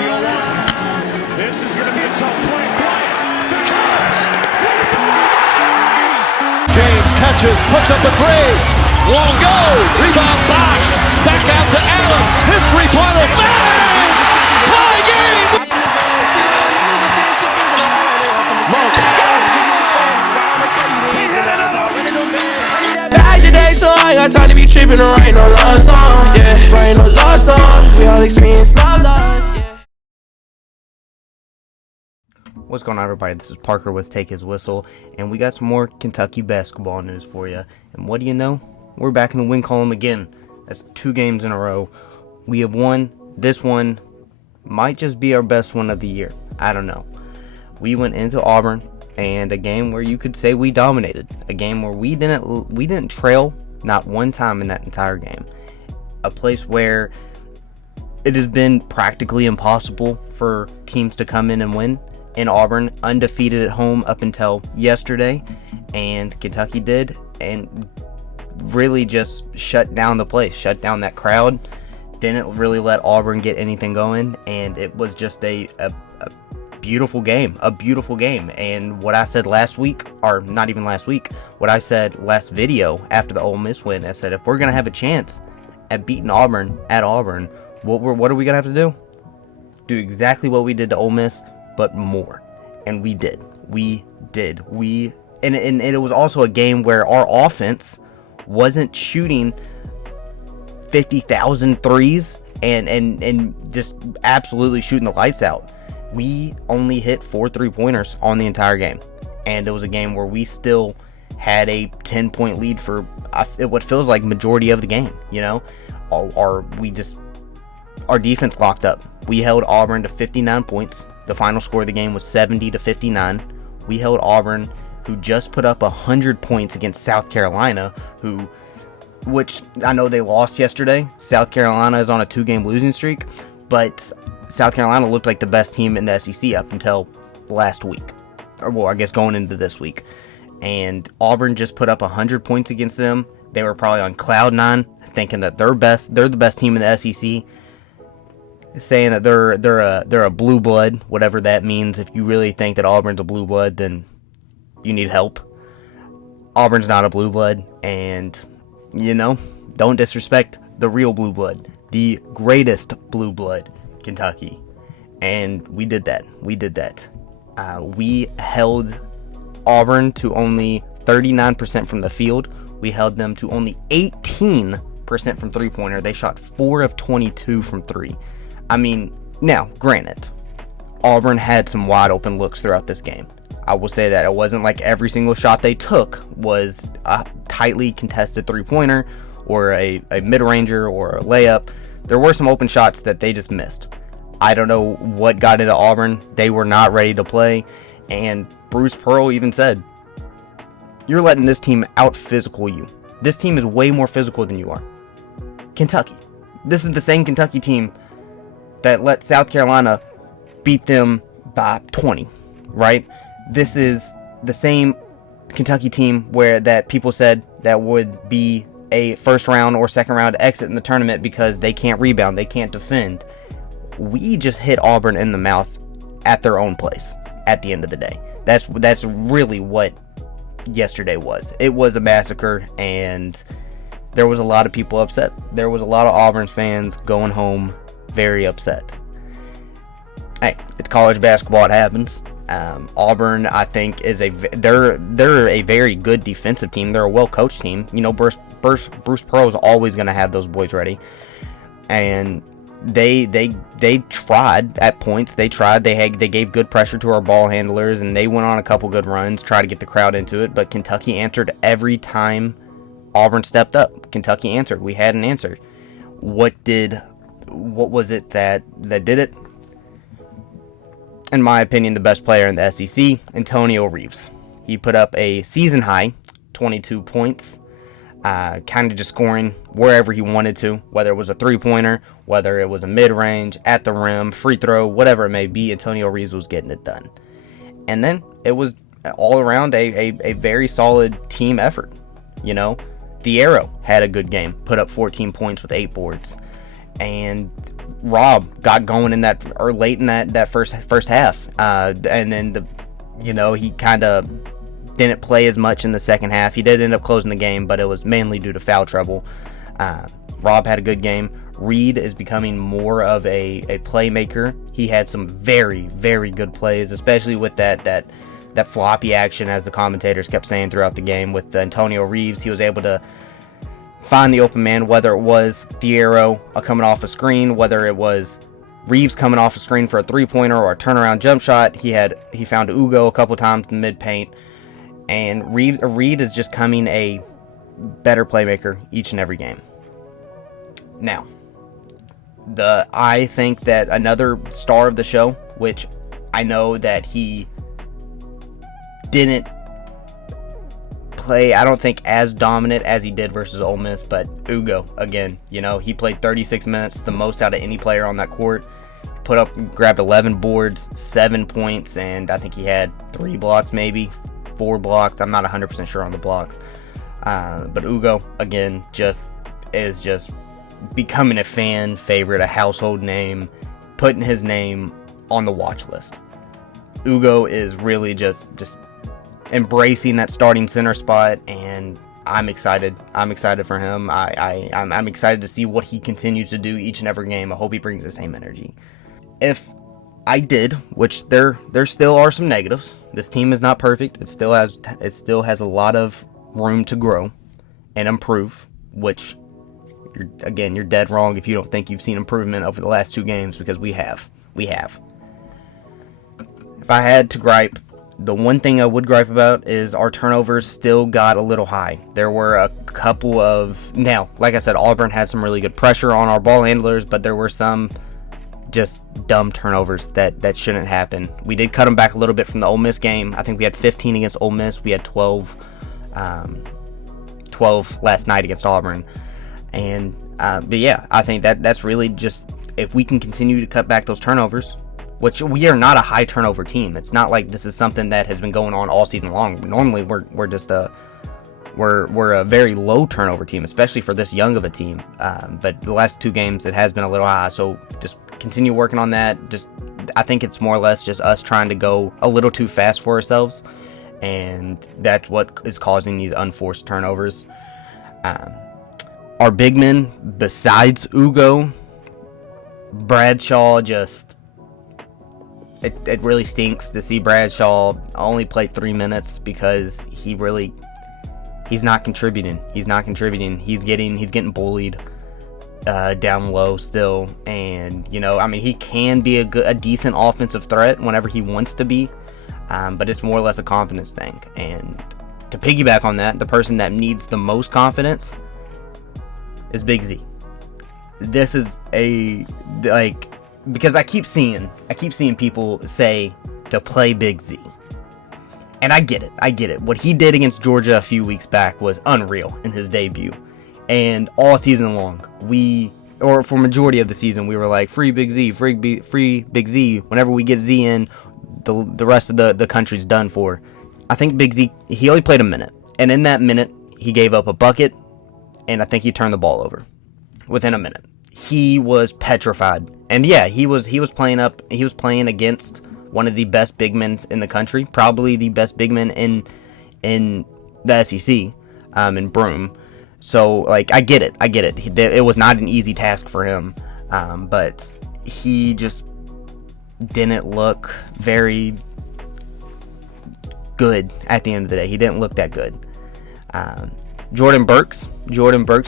1. This is going to be a tough play. Bryant, the Cubs win the World Series. James catches, puts up a 3. Won't go. Rebound box. Back out to Allen. His three-pointer. Bang! Tie game! Back today, so I got time to be tripping or writing no love song. Yeah, writing no love song. We all experience love loss. Yeah. What's going on, everybody? This is Parker with Take His Whistle, and we got some more Kentucky basketball news for you. And what do you know? We're back in the win column again. That's 2 games in a row. We have won. This one might just be our best one of the year. I don't know. We went into Auburn, and a game where you could say we dominated. A game where we didn't trail not one time in that entire game. A place where it has been practically impossible for teams to come in and win. In Auburn, undefeated at home up until yesterday, and Kentucky did, and really just shut down the place, shut down that crowd, didn't really let Auburn get anything going, and it was just a beautiful game, and what I said last week, or not even last week, what I said last video after the Ole Miss win, I said if we're going to have a chance at beating Auburn at Auburn, what are we going to have to do? Do exactly what we did to Ole Miss, but more. And we did. And it was also a game where our offense wasn't shooting 50,000 threes and just absolutely shooting the lights out. We only hit 4 3-pointers on the entire game. And it was a game where we still had a 10-point lead for what feels like majority of the game, you know? Our defense locked up. We held Auburn to 59 points. The final score of the game was 70-59. We held Auburn, who just put up 100 points against South Carolina, which I know they lost yesterday. South Carolina is on a 2-game losing streak, but South Carolina looked like the best team in the SEC up until last week. Or, well, I guess going into this week. And Auburn just put up 100 points against them. They were probably on cloud 9, thinking that they're the best team in the SEC. Saying that they're a blue blood, whatever that means. If you really think that Auburn's a blue blood, then you need help. Auburn's not a blue blood, and don't disrespect the real blue blood, the greatest blue blood, Kentucky. And we did that. We held Auburn to only 39% from the field. We held them to only 18% from three-pointer. They shot 4 of 22 from 3. I mean, now, granted, Auburn had some wide open looks throughout this game. I will say that. It wasn't like every single shot they took was a tightly contested three-pointer or a mid-ranger or a layup. There were some open shots that they just missed. I don't know what got into Auburn. They were not ready to play. And Bruce Pearl even said, you're letting this team out-physical you. This team is way more physical than you are. Kentucky. This is the same Kentucky team that let South Carolina beat them by 20, right? This is the same Kentucky team that people said that would be a first round or second round exit in the tournament because they can't rebound, they can't defend. We just hit Auburn in the mouth at their own place at the end of the day. That's really what yesterday was. It was a massacre, and there was a lot of people upset. There was a lot of Auburn fans going home very upset. Hey, it's college basketball. It happens. Auburn, I think, they're a very good defensive team. They're a well-coached team. Bruce Pearl is always going to have those boys ready, and they tried at points. They gave good pressure to our ball handlers, and they went on a couple good runs, tried to get the crowd into it. But Kentucky answered every time Auburn stepped up. Kentucky answered. We hadn't answered. What was it that did it? In my opinion, the best player in the SEC, Antonio Reeves. He put up a season high 22 points, kind of just scoring wherever he wanted to, whether it was a three-pointer, whether it was a mid-range, at the rim, free throw, whatever it may be, Antonio Reeves was getting it done. And then it was all around a very solid team effort. The Arrow had a good game, put up 14 points with 8 boards. And Rob got going in that, or late in that first half, and then he kind of didn't play as much in the second half. He did end up closing the game, but it was mainly due to foul trouble. Rob had a good game. Reed is becoming more of a playmaker. He had some very, very good plays, especially with that floppy action, as the commentators kept saying throughout the game, with Antonio Reeves. He was able to find the open man, whether it was Thiero coming off a screen, whether it was Reeves coming off a screen for a three-pointer or a turnaround jump shot. He found Ugo a couple times in the mid-paint, and Reed is just coming a better playmaker each and every game. Now, I think that another star of the show, which I know that he didn't play, I don't think, as dominant as he did versus Ole Miss, but Ugo, again, he played 36 minutes, the most out of any player on that court. Grabbed 11 boards, 7 points, and I think he had 3 blocks, maybe 4 blocks. I'm not 100% sure on the blocks. But Ugo, again, is becoming a fan favorite, a household name, putting his name on the watch list. Ugo is really just embracing that starting center spot, and I'm excited. I'm excited for him. I'm excited to see what he continues to do each and every game. I hope he brings the same energy. If I did, which there still are some negatives. This team is not perfect. It still has a lot of room to grow and improve, which you're dead wrong if you don't think you've seen improvement over the last 2 games, because we have. If I had to gripe, the one thing I would gripe about is our turnovers still got a little high. There were a couple of... Now, like I said, Auburn had some really good pressure on our ball handlers, but there were some just dumb turnovers that shouldn't happen. We did cut them back a little bit from the Ole Miss game. I think we had 15 against Ole Miss. We had 12 last night against Auburn. And but yeah, I think that's really just, if we can continue to cut back those turnovers, which we are not a high turnover team. It's not like this is something that has been going on all season long. Normally we're just we're a very low turnover team, especially for this young of a team. But the last 2 games it has been a little high. So just continue working on that. I think it's more or less just us trying to go a little too fast for ourselves, and that's what is causing these unforced turnovers. Our big men, besides Ugo, Bradshaw, it really stinks to see Bradshaw only play 3 minutes, because he's not contributing. He's getting bullied down low still, and he can be a decent offensive threat whenever he wants to be, but it's more or less a confidence thing. And to piggyback on that, the person that needs the most confidence is Big Z. This is because I keep seeing people say to play Big Z. And I get it. What he did against Georgia a few weeks back was unreal in his debut. And all season long, for majority of the season, we were like, free Big Z, free Big Z. Whenever we get Z in, the rest of the country's done for. I think Big Z, he only played a minute. And in that minute, he gave up a bucket, and I think he turned the ball over within a minute. He was petrified. And yeah, he was playing against one of the best big men in the country, probably the best big man in the SEC, in Broome. So I get it. It was not an easy task for him, but he just didn't look very good at the end of the day. He didn't look that good. Jordan Burks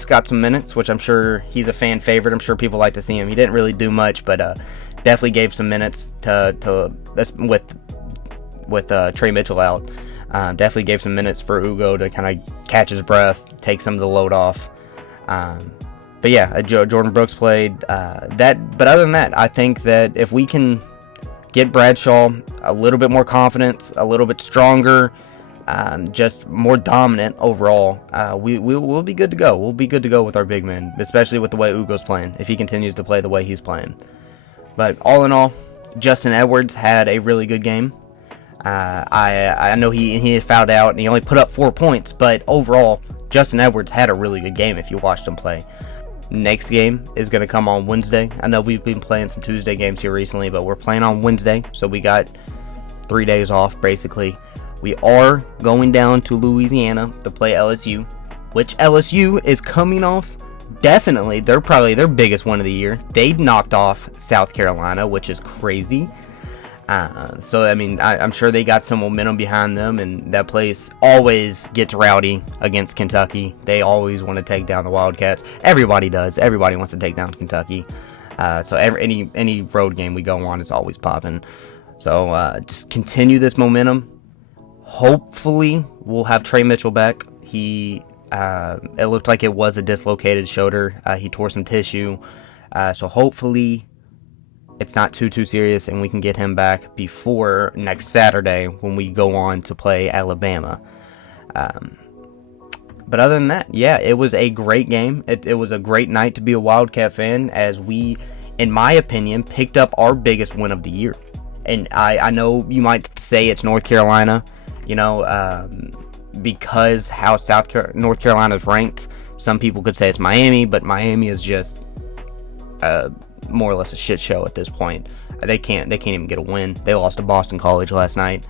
got some minutes, which I'm sure he's a fan favorite. I'm sure people like to see him. He didn't really do much, but definitely gave some minutes with Trey Mitchell out. Definitely gave some minutes for Ugo to kind of catch his breath, take some of the load off. But yeah, Jordan Brooks played that. But other than that, I think that if we can get Bradshaw a little bit more confidence, a little bit stronger, just more dominant overall, we'll be good to go. We'll be good to go with our big men, especially with the way Ugo's playing, if he continues to play the way he's playing. But all in all, Justin Edwards had a really good game. I know he had fouled out and he only put up 4 points, but overall, Justin Edwards had a really good game if you watched him play. next game is going to come on Wednesday. I know we've been playing some Tuesday games here recently, but we're playing on Wednesday, so we got 3 days off, basically. We are going down to Louisiana to play LSU, which LSU is coming off. Definitely, they're probably their biggest one of the year. They knocked off South Carolina, which is crazy. So, I mean, I'm sure they got some momentum behind them, and that place always gets rowdy against Kentucky. They always want to take down the Wildcats. Everybody does. Everybody wants to take down Kentucky. So any road game we go on is always popping. So just continue this momentum. Hopefully, we'll have Trey Mitchell back. It looked like it was a dislocated shoulder. He tore some tissue. So hopefully it's not too serious and we can get him back before next Saturday when we go on to play Alabama. But other than that, yeah, it was a great game. It was a great night to be a Wildcat fan, as we, in my opinion, picked up our biggest win of the year. And I know you might say it's North Carolina, because how North Carolina is ranked. Some people could say it's Miami, but Miami is just more or less a shit show at this point. They can't even get a win. They lost to Boston College last night.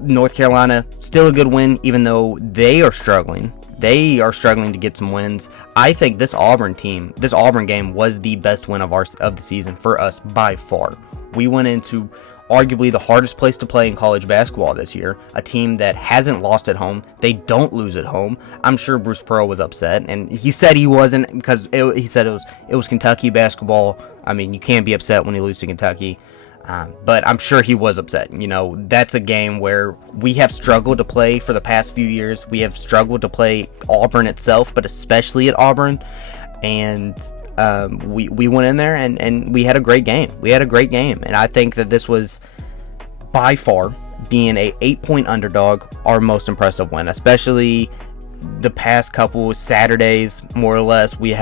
North Carolina, still a good win, even though they are struggling. They are struggling to get some wins. I think this Auburn game was the best win of the season for us by far. We went into arguably the hardest place to play in college basketball this year. A team that hasn't lost at home. They don't lose at home. I'm sure Bruce Pearl was upset, and he said he wasn't, because he said it was Kentucky basketball. I mean, you can't be upset when you lose to Kentucky. But I'm sure he was upset. That's a game where we have struggled to play for the past few years. We have struggled to play Auburn itself, but especially at Auburn. And we went in there and we had a great game. And I think that this was, by far, being a 8-point underdog, our most impressive win. Especially the past couple Saturdays, more or less, we've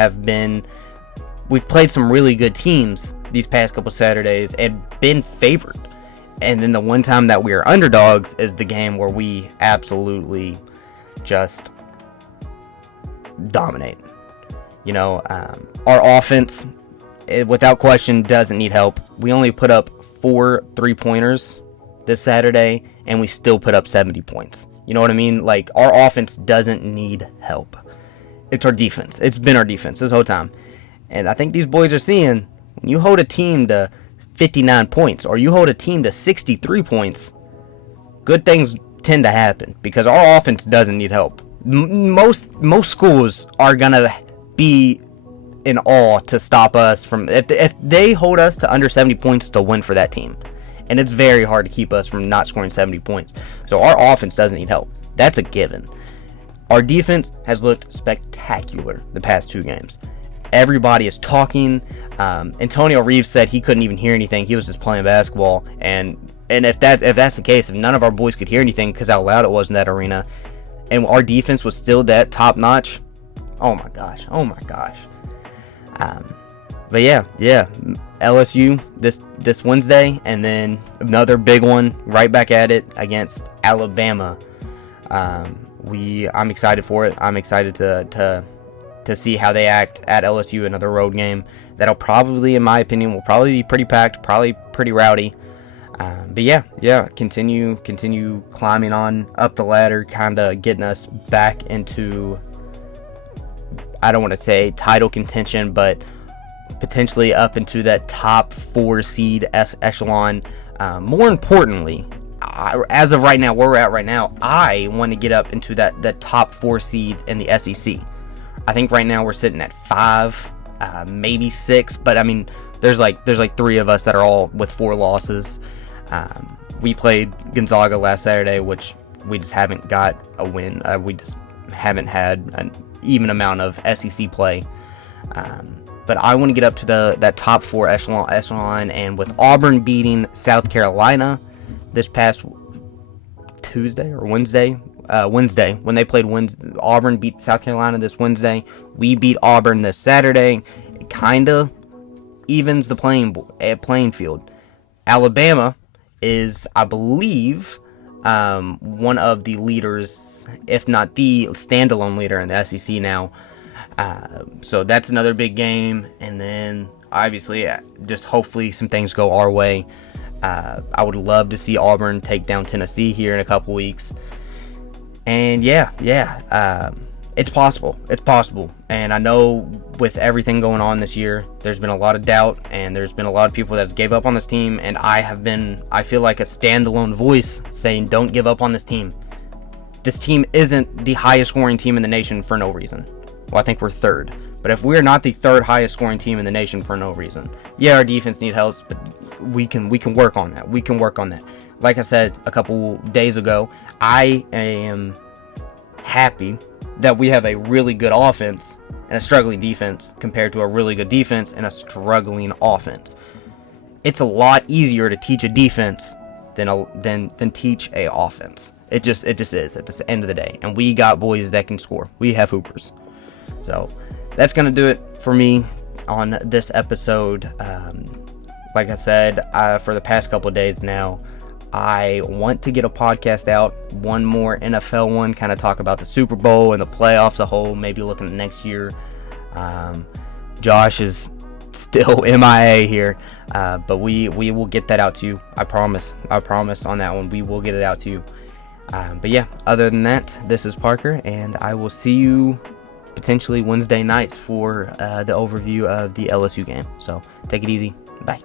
played some really good teams these past couple Saturdays and been favored. And then the one time that we are underdogs is the game where we absolutely just dominate. Our offense, without question, doesn't need help. We only put up 4 3-pointers this Saturday, and we still put up 70 points. You know what I mean? Like, our offense doesn't need help. It's our defense. It's been our defense this whole time. And I think these boys are seeing, when you hold a team to 59 points, or you hold a team to 63 points, good things tend to happen, because our offense doesn't need help. Most schools are going to be in awe to stop us from, if they hold us to under 70 points, to win for that team. And it's very hard to keep us from not scoring 70 points. So our offense doesn't need help. That's a given. Our defense has looked spectacular the past 2 games. Everybody is talking. Antonio Reeves said he couldn't even hear anything. He was just playing basketball. And if that's the case, if none of our boys could hear anything because how loud it was in that arena, and our defense was still that top notch, oh my gosh. But yeah, LSU this Wednesday, and then another big one right back at it against Alabama. I'm excited for it. I'm excited to see how they act at LSU, another road game that'll probably, in my opinion, will probably be pretty packed, probably pretty rowdy. But yeah, continue climbing on up the ladder, kind of getting us back into, I don't want to say title contention, but potentially up into that top 4 seed echelon. More importantly, as of right now, where we're at right now, I want to get up into that top 4 seeds in the SEC. I think right now we're sitting at 5, maybe 6, but I mean, there's like 3 of us that are all with 4 losses. We played Gonzaga last Saturday, which we just haven't got a win. We just haven't had an even amount of SEC play. But I want to get up to that top 4 echelon, and with Auburn beating South Carolina this past Tuesday or Wednesday, when they played Auburn beat South Carolina this Wednesday. We beat Auburn this Saturday. It kind of evens the playing field. Alabama is, I believe, one of the leaders, if not the standalone leader in the SEC now. So that's another big game. And then obviously, just hopefully some things go our way. I would love to see Auburn take down Tennessee here in a couple weeks. And it's possible. It's possible. And I know with everything going on this year, there's been a lot of doubt, and there's been a lot of people that gave up on this team. And I feel like a standalone voice saying, don't give up on this team. This team isn't the highest scoring team in the nation for no reason. Well, I think we're third. But if we're not the third highest scoring team in the nation for no reason, our defense needs help, but we can work on that. We can work on that. Like I said a couple days ago, I am happy that we have a really good offense and a struggling defense compared to a really good defense and a struggling offense. It's a lot easier to teach a defense than teach a offense. It just is at the end of the day. And we got boys that can score. We have hoopers. So that's going to do it for me on this episode. Like I said, for the past couple of days now, I want to get a podcast out, one more NFL one, kind of talk about the Super Bowl and the playoffs as a whole, maybe looking at next year. Josh is still MIA here, but we will get that out to you. I promise on that one. We will get it out to you. But yeah, other than that, this is Parker, and I will see you potentially Wednesday nights for the overview of the LSU game. So take it easy. Bye.